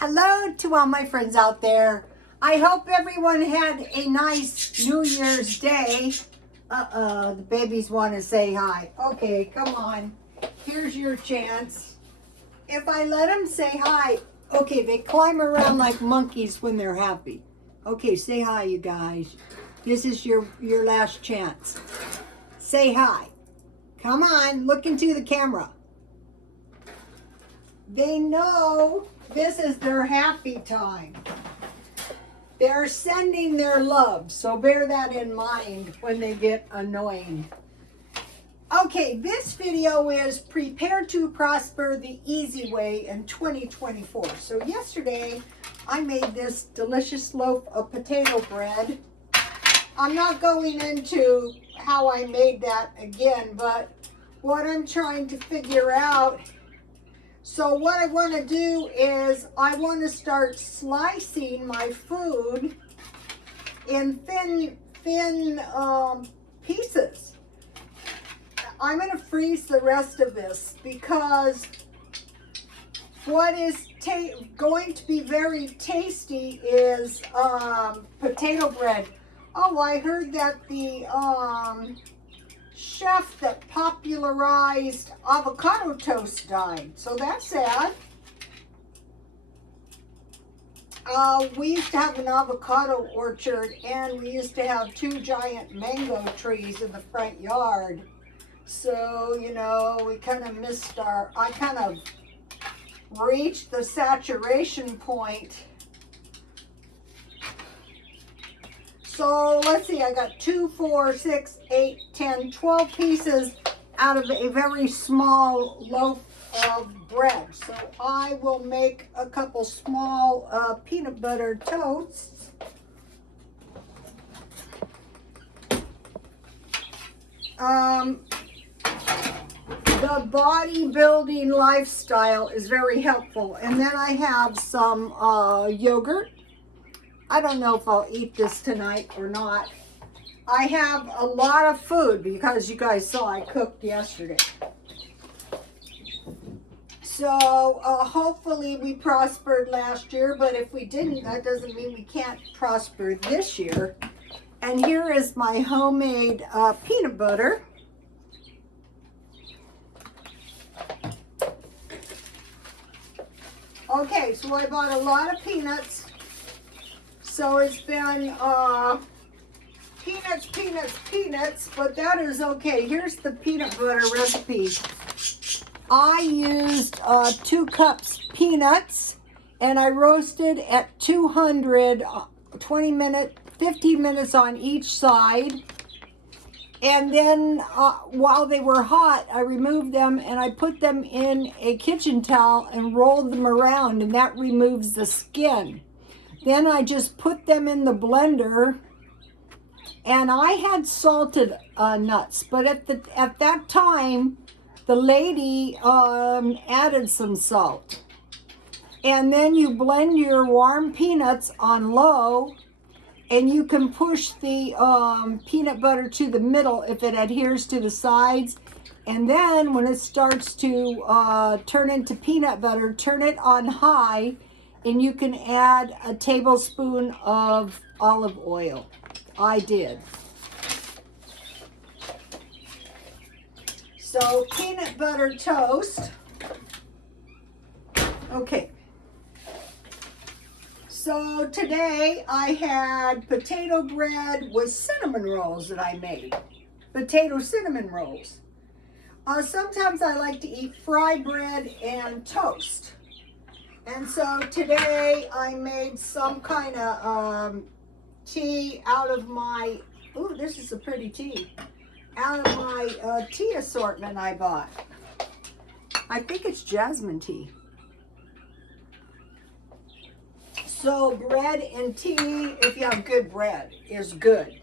Hello to all my friends out there. I hope everyone had a nice New Year's Day. The babies want to say hi. Okay, come on. Here's your chance. If I let them say hi, okay, they climb around like monkeys when they're happy. Okay, say hi, you guys. This is your last chance. Say hi. Come on, look into the camera. They know this is their happy time. They're sending their love, so bear that in mind when they get annoying. Okay, this video is Prepare to Prosper the Easy Way in 2024. So yesterday, I made this delicious loaf of potato bread. I'm not going into how I made that again, but what I'm trying to figure out. So what I want to do is I want to start slicing my food in thin pieces. I'm going to freeze the rest of this because what is going to be very tasty is potato bread. Oh, I heard that the chef that popularized avocado toast died, so that's sad. We used to have an avocado orchard, and we used to have 2 giant mango trees in the front yard. So, you know, we kind of missed I kind of reached the saturation point. So let's see, I got 2, 4, 6, 8, 10, 12 pieces out of a very small loaf of bread. So I will make a couple small peanut butter toasts. The bodybuilding lifestyle is very helpful. And then I have some yogurt. I don't know if I'll eat this tonight or not. I have a lot of food because you guys saw I cooked yesterday. So hopefully we prospered last year, but if we didn't, that doesn't mean we can't prosper this year. And here is my homemade peanut butter. Okay, so I bought a lot of peanuts. So it's been peanuts, but that is okay. Here's the peanut butter recipe. I used 2 cups peanuts, and I roasted at 200, 15 minutes on each side. And then while they were hot, I removed them and I put them in a kitchen towel and rolled them around, and that removes the skin. Then I just put them in the blender, and I had salted nuts, but at that time, the lady added some salt. And then you blend your warm peanuts on low, and you can push the peanut butter to the middle if it adheres to the sides. And then when it starts to turn into peanut butter, turn it on high, and you can add a tablespoon of olive oil. I did. So peanut butter toast. Okay. So today I had potato bread with cinnamon rolls that I made. Potato cinnamon rolls. Sometimes I like to eat fry bread and toast. And so today I made some kind of tea out of my, ooh, this is a pretty tea, out of my tea assortment I bought. I think it's jasmine tea. So bread and tea, if you have good bread, is good.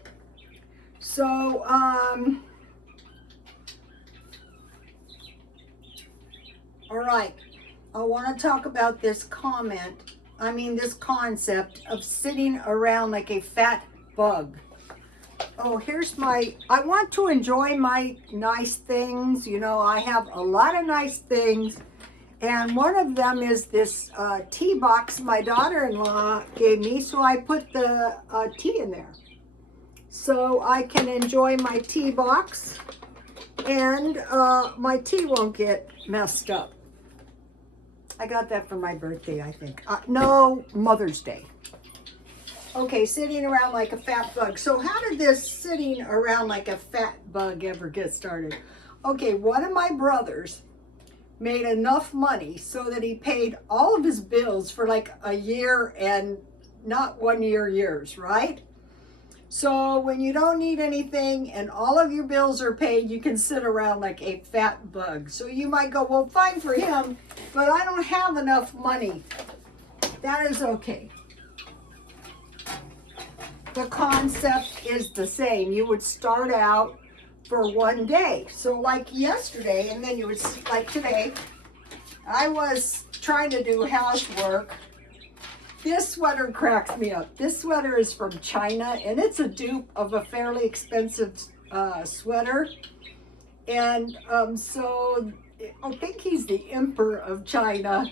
So, all right. I want to talk about this this concept of sitting around like a fat bug. Oh, I want to enjoy my nice things. You know, I have a lot of nice things. And one of them is this tea box my daughter-in-law gave me, so I put the tea in there. So I can enjoy my tea box, and my tea won't get messed up. I got that for my birthday, I think. No, Mother's Day. Okay, sitting around like a fat bug. So how did this sitting around like a fat bug ever get started? Okay, one of my brothers made enough money so that he paid all of his bills for like a year and not 1 year years, right? So when you don't need anything and all of your bills are paid, you can sit around like a fat bug. So you might go, well, fine for him, but I don't have enough money. That is okay. The concept is the same. You would start out for 1 day. So like yesterday, and then you would, like today, I was trying to do housework. This sweater cracks me up. This sweater is from China, and it's a dupe of a fairly expensive sweater. And so I think he's the emperor of China.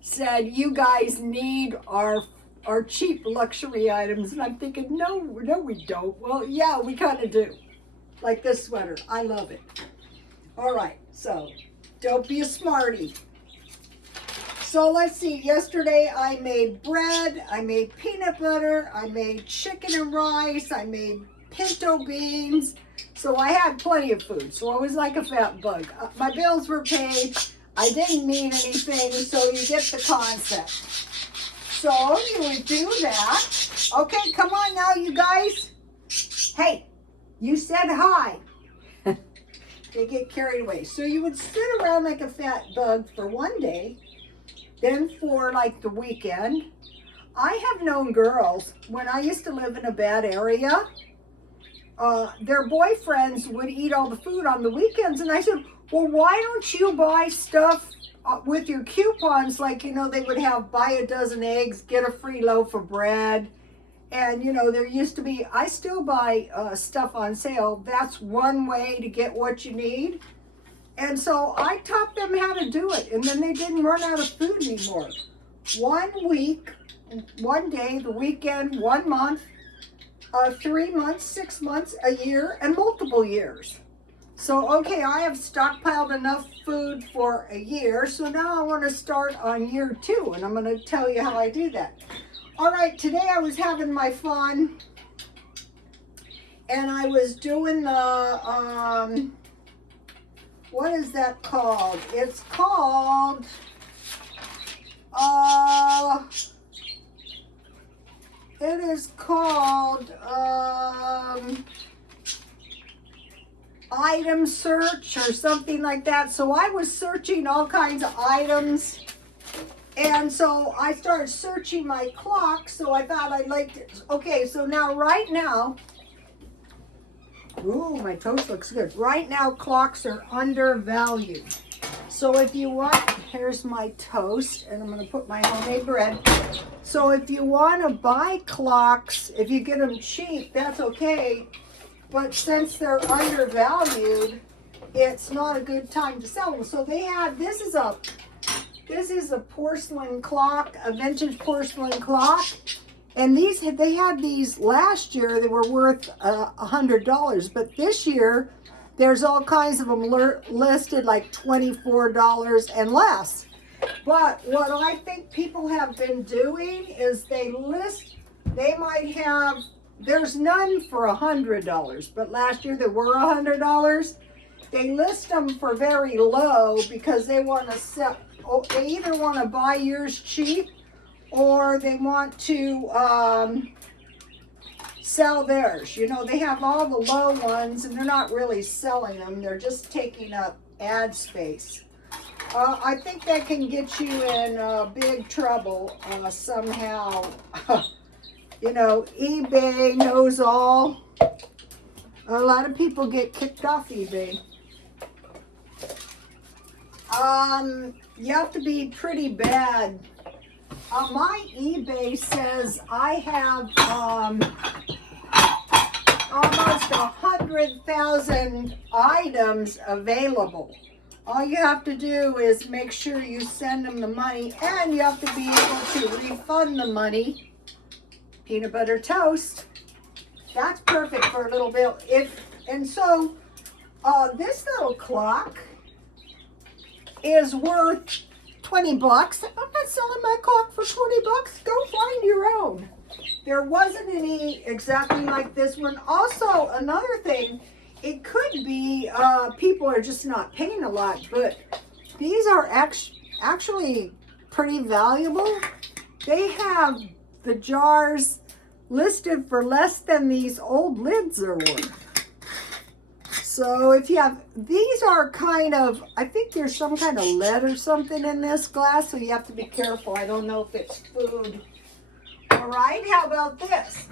Said, you guys need our cheap luxury items. And I'm thinking, no, we don't. Well, yeah, we kind of do. Like this sweater. I love it. All right, so don't be a smarty. So let's see, yesterday I made bread, I made peanut butter, I made chicken and rice, I made pinto beans. So I had plenty of food, so I was like a fat bug. My bills were paid, I didn't need anything, so you get the concept. So you would do that. Okay, come on now, you guys. Hey, you said hi. They get carried away. So you would sit around like a fat bug for 1 day. Then for like the weekend, I have known girls, when I used to live in a bad area, their boyfriends would eat all the food on the weekends. And I said, well, why don't you buy stuff with your coupons? Like, you know, they would have buy a dozen eggs, get a free loaf of bread. And, you know, there used to be, I still buy stuff on sale. That's one way to get what you need. And so I taught them how to do it, and then they didn't run out of food anymore. 1 week, 1 day, the weekend, 1 month, 3 months, 6 months, a year, and multiple years. So, okay, I have stockpiled enough food for a year, so now I want to start on year 2, and I'm going to tell you how I do that. All right, today I was having my fun, and I was doing the, what is that called? It's called, it is called, item search or something like that. So I was searching all kinds of items. And so I started searching my clock. So I thought I'd like to, okay, so now right now, ooh, my toast looks good. Right now, clocks are undervalued. So if you want, here's my toast, and I'm going to put my homemade bread. So if you want to buy clocks, if you get them cheap, that's okay. But since they're undervalued, it's not a good time to sell them. So they have, this is a porcelain clock, a vintage porcelain clock. And these, they had these last year, they were worth $100, but this year, there's all kinds of them listed like $24 and less. But what I think people have been doing is they might have, there's none for $100, but last year there were $100. They list them for very low because they want to sell, they either want to buy yours cheap or they want to sell theirs. You know, they have all the low ones and they're not really selling them. They're just taking up ad space. I think that can get you in big trouble somehow. You know, eBay knows all. A lot of people get kicked off eBay. You have to be pretty bad. My eBay says I have almost 100,000 items available. All you have to do is make sure you send them the money, and you have to be able to refund the money. Peanut butter toast. That's perfect for a little bill. So this little clock is worth 20 bucks. I'm not selling my clock for 20 bucks. Go find your own. There wasn't any exactly like this one. Also, another thing, it could be people are just not paying a lot, but these are actually pretty valuable. They have the jars listed for less than these old lids are worth. So if you have, these are kind of, I think there's some kind of lead or something in this glass, so you have to be careful. I don't know if it's food. All right, how about this?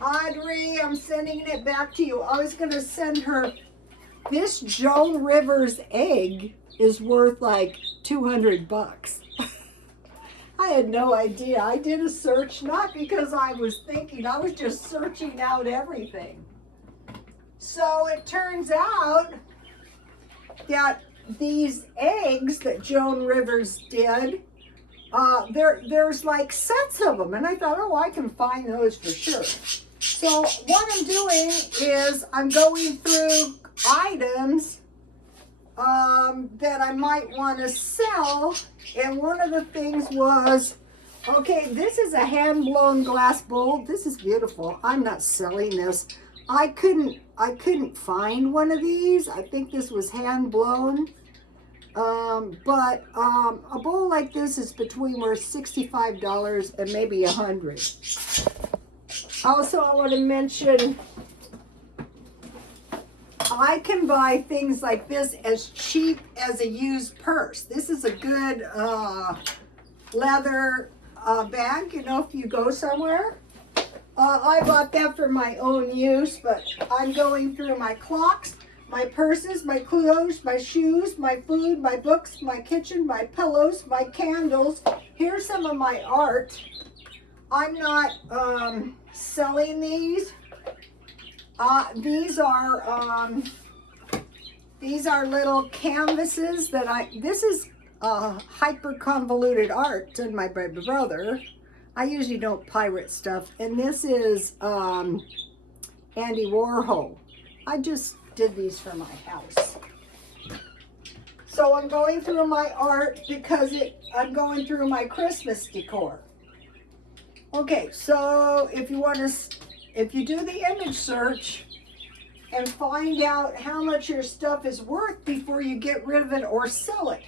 Audrey, I'm sending it back to you. I was going to send her, this Joan Rivers egg is worth like 200 bucks. I had no idea. I did a search, not because I was thinking, I was just searching out everything. So it turns out that these eggs that Joan Rivers did, there's like sets of them. And I thought, oh, I can find those for sure. So what I'm doing is I'm going through items that I might want to sell. And one of the things was, okay, this is a hand-blown glass bowl. This is beautiful. I'm not selling this. I couldn't find one of these. I think this was hand-blown. But a bowl like this is between worth $65 and maybe $100. Also, I want to mention, I can buy things like this as cheap as a used purse. This is a good leather bag, you know, if you go somewhere. I bought that for my own use, but I'm going through my clocks, my purses, my clothes, my shoes, my food, my books, my kitchen, my pillows, my candles. Here's some of my art. I'm not selling these. These are little canvases that this is hyper convoluted art done by my brother. I usually don't pirate stuff. And this is Andy Warhol. I just did these for my house. So I'm going through my art because I'm going through my Christmas decor. Okay, so if you do the image search and find out how much your stuff is worth before you get rid of it or sell it.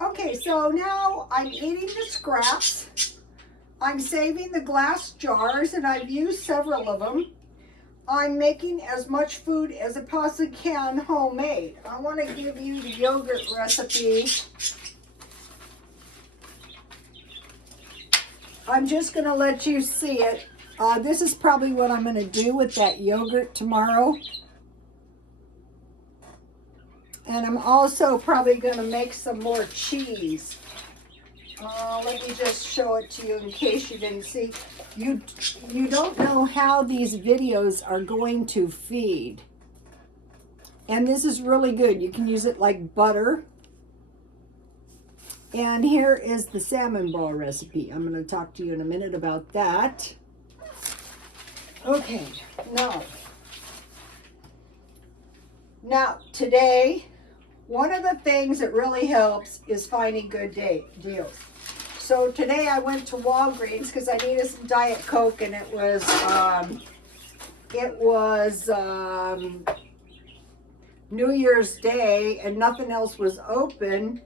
Okay, so now I'm eating the scraps. I'm saving the glass jars, and I've used several of them. I'm making as much food as I possibly can homemade. I want to give you the yogurt recipe. I'm just going to let you see it. This is probably what I'm going to do with that yogurt tomorrow. And I'm also probably going to make some more cheese. Let me just show it to you in case you didn't see. You don't know how these videos are going to feed. And this is really good. You can use it like butter. And here is the salmon ball recipe. I'm going to talk to you in a minute about that. Okay, now today, one of the things that really helps is finding good deals. So today I went to Walgreens because I needed some Diet Coke, and it was New Year's Day and nothing else was open.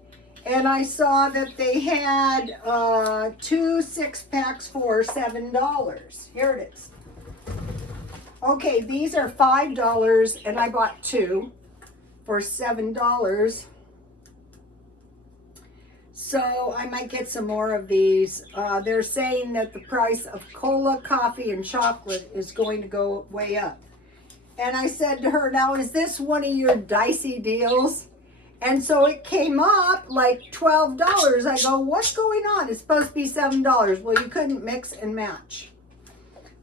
And I saw that they had 2 6-packs for $7. Here it is. Okay, these are $5, and I bought 2 for $7. So I might get some more of these. They're saying that the price of cola, coffee, and chocolate is going to go way up. And I said to her, now is this one of your dicey deals? And so it came up like $12. I go, what's going on? It's supposed to be $7. Well, you couldn't mix and match.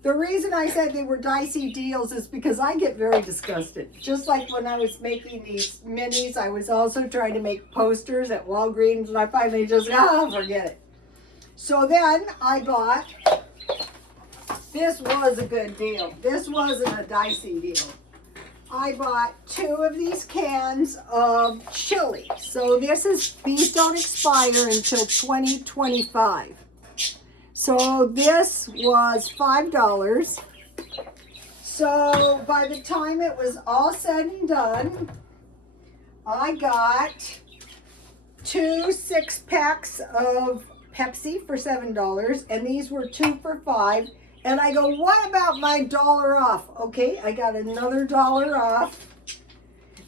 The reason I said they were dicey deals is because I get very disgusted. Just like when I was making these minis, I was also trying to make posters at Walgreens, and I finally just, forget it. So then I bought, this was a good deal. This wasn't a dicey deal. I bought 2 of these cans of chili. So these don't expire until 2025. So this was $5. So by the time it was all said and done, I got 2 6-packs of Pepsi for $7, and these were 2 for $5. And I go, what about my $1 off? Okay, I got another $1 off.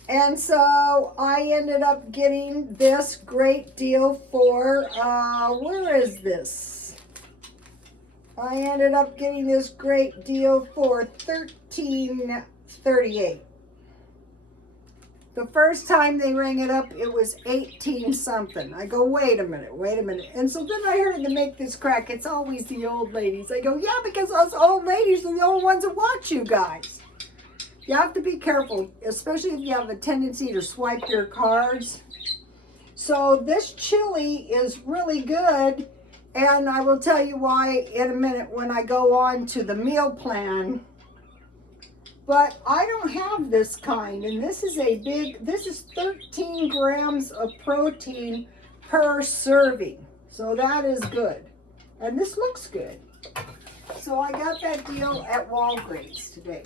And so I ended up getting this great deal for, where is this? I ended up getting this great deal for $13.38. The first time they rang it up, it was 18 something. I go, wait a minute. And so then I heard them make this crack. It's always the old ladies. I go, yeah, because those old ladies are the only ones that watch you guys. You have to be careful, especially if you have a tendency to swipe your cards. So this chili is really good. And I will tell you why in a minute when I go on to the meal plan. But I don't have this kind, and this is this is 13 grams of protein per serving. So that is good. And this looks good. So I got that deal at Walgreens today.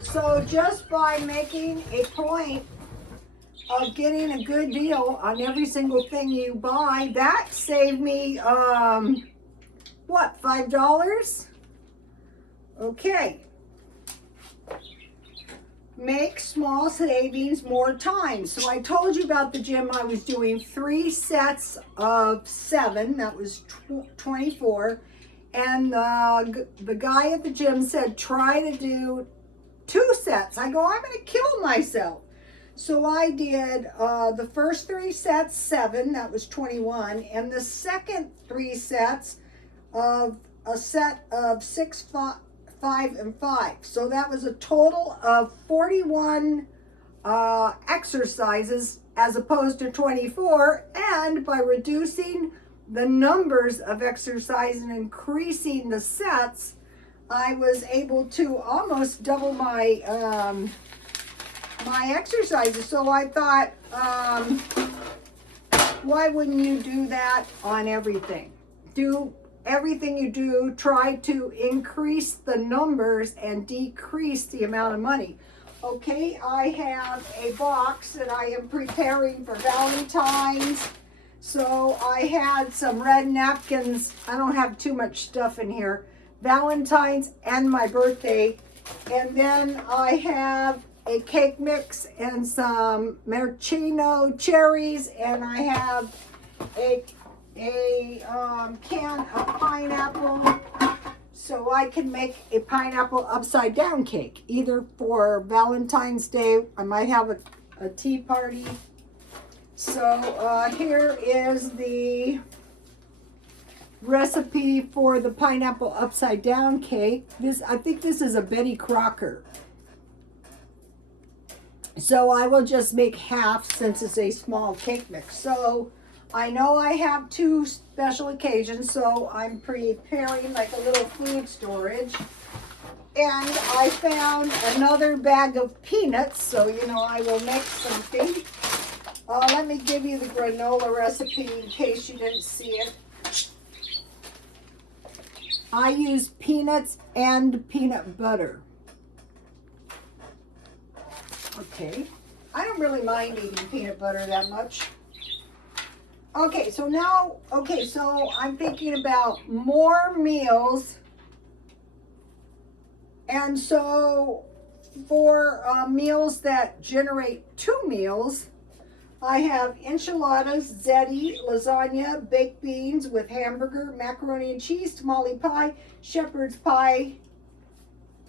So just by making a point of getting a good deal on every single thing you buy, that saved me, what, $5? Okay. Make small savings more times. So I told you about the gym. I was doing 3 sets of 7. That was 24. And the guy at the gym said, try to do 2 sets. I go, I'm going to kill myself. So I did the first 3 sets, 7, that was 21, and the second 3 sets of a set of 6, 5, and 5. So that was a total of 41 exercises as opposed to 24, and by reducing the numbers of exercises and increasing the sets, I was able to almost double my my exercises. So I thought, why wouldn't you do that on everything? Do everything you do, try to increase the numbers and decrease the amount of money. Okay, I have a box that I am preparing for Valentine's. So I had some red napkins. I don't have too much stuff in here. Valentine's and my birthday. And then I have a cake mix and some maraschino cherries, and I have a can of pineapple, so I can make a pineapple upside down cake, either for Valentine's Day. I might have a tea party. So here is the recipe for the pineapple upside down cake. I think this is a Betty Crocker. So I will just make half since it's a small cake mix. So I know I have 2 special occasions, so I'm preparing like a little food storage. And I found another bag of peanuts, so you know I will make something. Let me give you the granola recipe in case you didn't see it. I use peanuts and peanut butter. Okay, I don't really mind eating peanut butter that much. Okay, so now, so I'm thinking about more meals. And so for meals that generate 2 meals, I have enchiladas, ziti, lasagna, baked beans with hamburger, macaroni and cheese, tamale pie, shepherd's pie,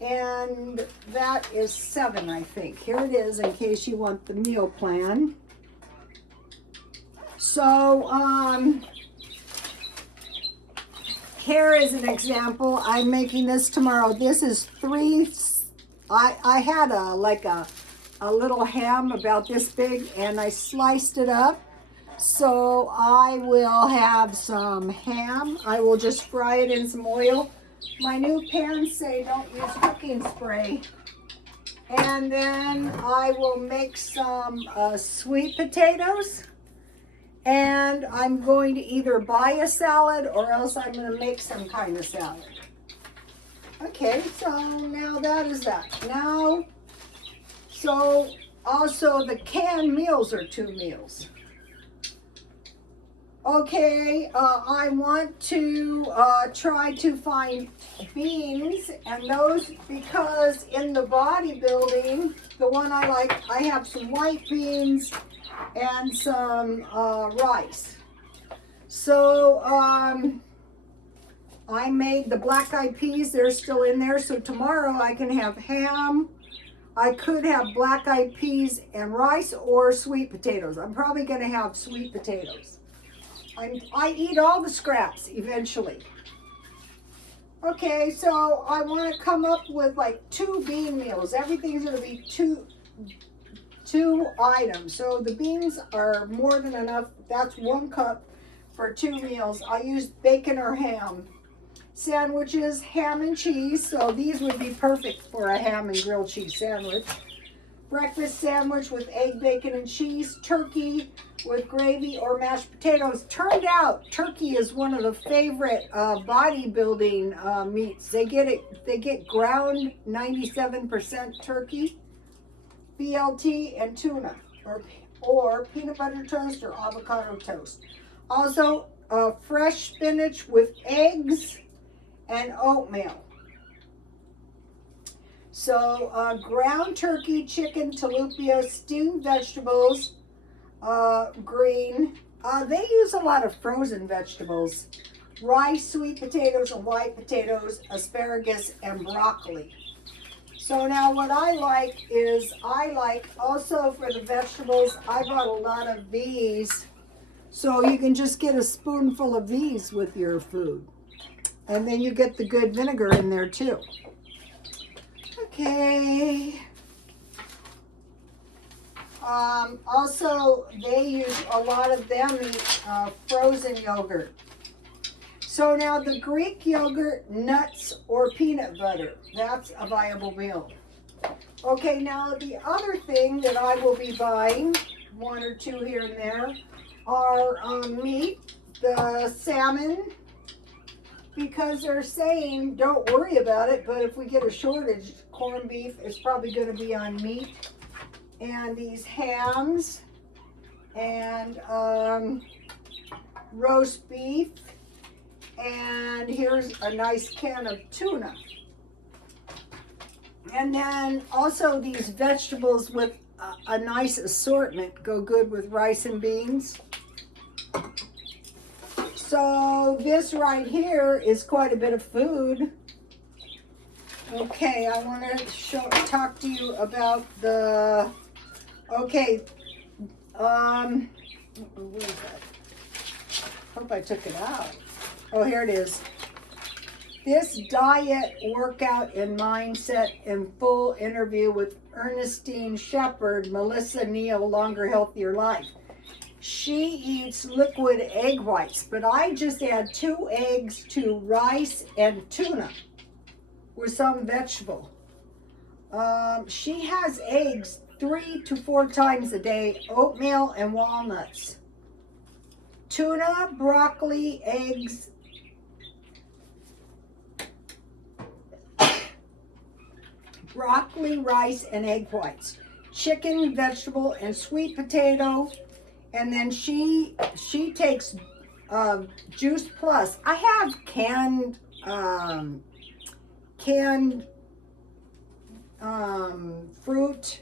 and that is 7, I think. Here it is in case you want the meal plan. So, here is an example. I'm making this tomorrow. This is I had a little ham about this big, and I sliced it up. So I will have some ham. I will just fry it in some oil. My new pans say don't use cooking spray. And then I will make some sweet potatoes. And I'm going to either buy a salad or else I'm going to make some kind of salad. Okay, so now that is that. Now, so also the canned meals are 2 meals. Okay, I want to try to find beans, and those, because in the bodybuilding, the one I like, I have some white beans and some rice. So I made the black-eyed peas. They're still in there. So tomorrow I can have ham. I could have black-eyed peas and rice or sweet potatoes. I'm probably going to have sweet potatoes. I eat all the scraps eventually. Okay, so I want to come up with like 2 bean meals. Everything's going to be two items. So the beans are more than enough. That's 1 cup for 2 meals. I use bacon or ham. Sandwiches, ham and cheese. So these would be perfect for a ham and grilled cheese sandwich. Breakfast sandwich with egg, bacon, and cheese. Turkey with gravy or mashed potatoes. Turned out turkey is one of the favorite bodybuilding meats. They get ground 97% turkey, BLT, and tuna, or peanut butter toast or avocado toast. Also, fresh spinach with eggs and oatmeal. So ground turkey, chicken, tilapia, steamed vegetables, green. They use a lot of frozen vegetables. Rice, sweet potatoes, and white potatoes, asparagus, and broccoli. So now what I like is, also for the vegetables, I bought a lot of these. So you can just get a spoonful of these with your food. And then you get the good vinegar in there too. Okay. Also, they use a lot of them eat frozen yogurt. So now the Greek yogurt, nuts, or peanut butter. That's a viable meal. Okay, now the other thing that I will be buying, 1 or 2 here and there, are meat, the salmon, because they're saying don't worry about it, but if we get a shortage, corned beef is probably going to be on meat. And these hams and roast beef, and here's a nice can of tuna. And then also these vegetables with a nice assortment go good with rice and beans. So this right here is quite a bit of food. Okay, I want to talk to you about the, okay, where is that? Hope I took it out. Oh, here it is. This diet, workout, and mindset and full interview with Ernestine Shepherd, Melissa Neal, Longer, Healthier Life. She eats liquid egg whites, but I just add 2 eggs to rice and tuna with some vegetable. She has eggs 3 to 4 times a day, oatmeal and walnuts. Tuna, broccoli, eggs, broccoli, rice, and egg whites. Chicken, vegetable, and sweet potato. And then she takes Juice Plus. I have canned fruit,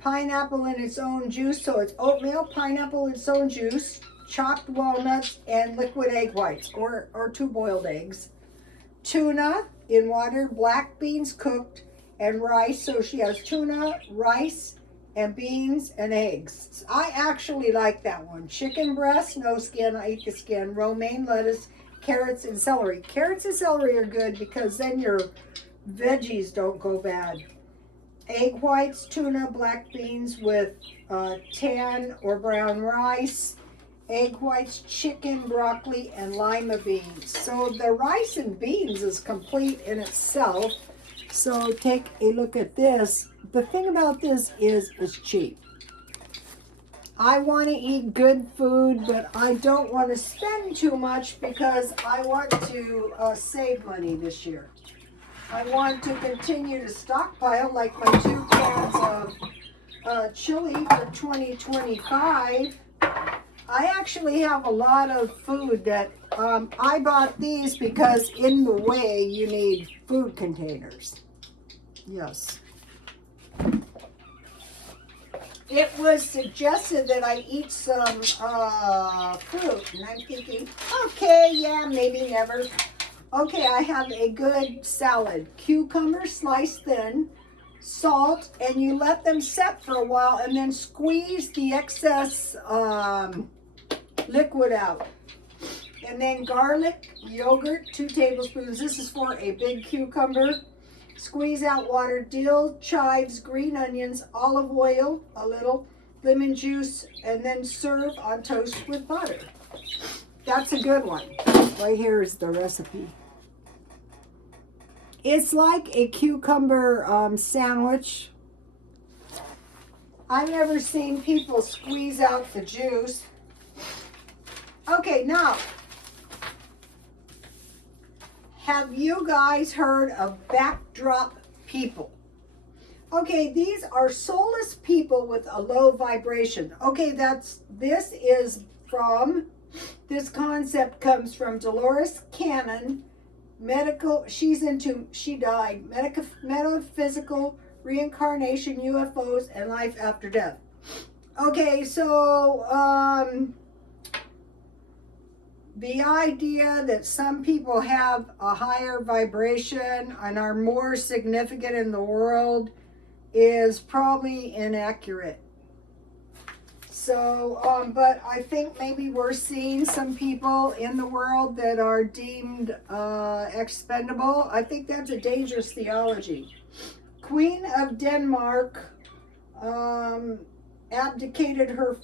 pineapple in its own juice. So it's oatmeal, pineapple in its own juice, chopped walnuts, and liquid egg whites, or 2 boiled eggs. Tuna in water, black beans cooked, and rice. So she has tuna, rice, and beans and eggs. I actually like that one. Chicken breast, no skin, I eat the skin. Romaine lettuce, carrots and celery. Carrots and celery are good because then your veggies don't go bad. Egg whites, tuna, black beans with tan or brown rice, egg whites, chicken, broccoli, and lima beans. So the rice and beans is complete in itself. So take a look at this. The thing about this is it's cheap. I want to eat good food, but I don't want to spend too much because I want to save money this year. I want to continue to stockpile, like my 2 cans of chili for 2025. I actually have a lot of food that I bought these because in the way you need food containers. Yes. It was suggested that I eat some fruit, and I'm thinking, okay, yeah, maybe never. Okay, I have a good salad. Cucumber sliced thin, salt, and you let them set for a while and then squeeze the excess liquid out. And then garlic, yogurt, 2 tablespoons. This is for a big cucumber. Squeeze out water, dill, chives, green onions, olive oil, a little, lemon juice, and then serve on toast with butter. That's a good one. Right here is the recipe. It's like a cucumber sandwich. I've never seen people squeeze out the juice. Okay, now, have you guys heard of backdrop people? Okay, these are soulless people with a low vibration. Okay, this concept comes from Dolores Cannon, she died, metaphysical, reincarnation, UFOs, and life after death. Okay, so, the idea that some people have a higher vibration and are more significant in the world is probably inaccurate. So, but I think maybe we're seeing some people in the world that are deemed expendable. I think that's a dangerous theology. Queen of Denmark abdicated her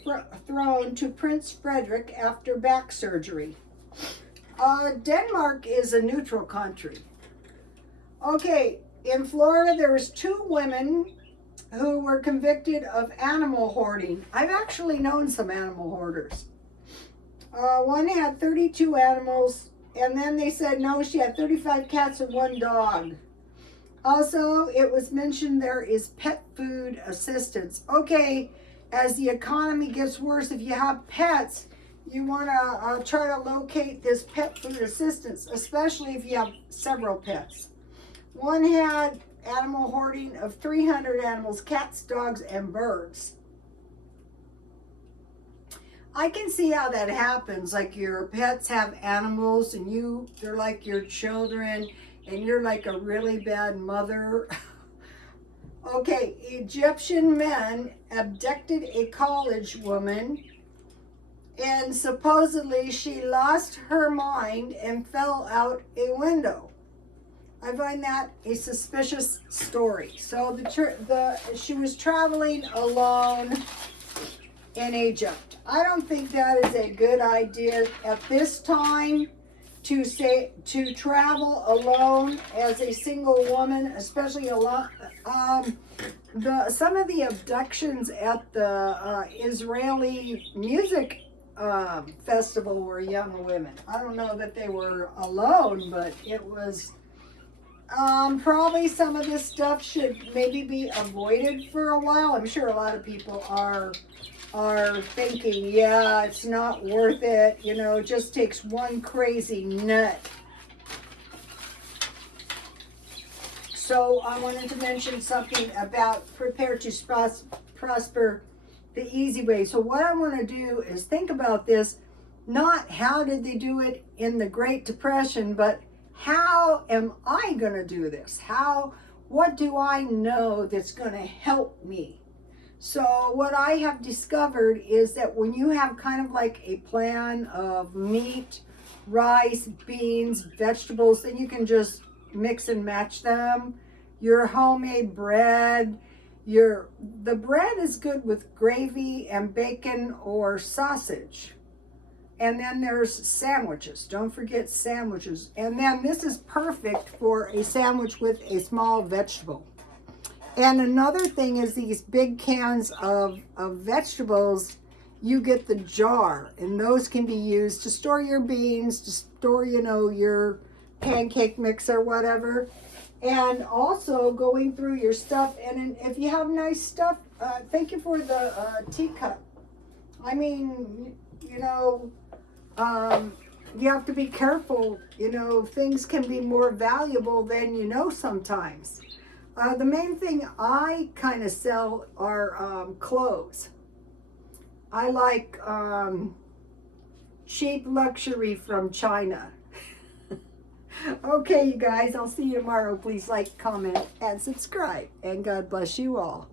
throne to Prince Frederick after back surgery. Denmark is a neutral country. Okay, in Florida there was 2 women who were convicted of animal hoarding. I've actually known some animal hoarders. One had 32 animals, and then they said no, she had 35 cats and 1 dog. Also, it was mentioned there is pet food assistance. Okay, as the economy gets worse, if you have pets, you want to try to locate this pet food assistance, especially if you have several pets. One had animal hoarding of 300 animals, cats, dogs, and birds. I can see how that happens. Like your pets have animals and they're like your children and you're like a really bad mother. Okay, Egyptian men abducted a college woman and supposedly she lost her mind and fell out a window. I find that a suspicious story. So she was traveling alone in Egypt. I don't think that is a good idea at this time to travel alone as a single woman, especially alone. Some of the abductions at the Israeli music festival were young women. I don't know that they were alone, but it was probably some of this stuff should maybe be avoided for a while. I'm sure a lot of people are thinking, yeah, it's not worth it. You know, it just takes one crazy nut. So I wanted to mention something about prepare to prosper the easy way. So what I want to do is think about this, not how did they do it in the Great Depression, but how am I going to do this? What do I know that's going to help me? So what I have discovered is that when you have kind of like a plan of meat rice, beans, vegetables, and you can just mix and match them. Your homemade bread, the bread is good with gravy and bacon or sausage. And then there's sandwiches. Don't forget sandwiches. And then this is perfect for a sandwich with a small vegetable. And another thing is these big cans of vegetables, you get the jar. And those can be used to store your beans, to store, your pancake mix or whatever. And also going through your stuff. And if you have nice stuff, thank you for the teacup. I mean, you have to be careful. Things can be more valuable than sometimes. The main thing I kind of sell are clothes. I like cheap luxury from China. Okay, you guys, I'll see you tomorrow. Please like, comment, and subscribe. And God bless you all.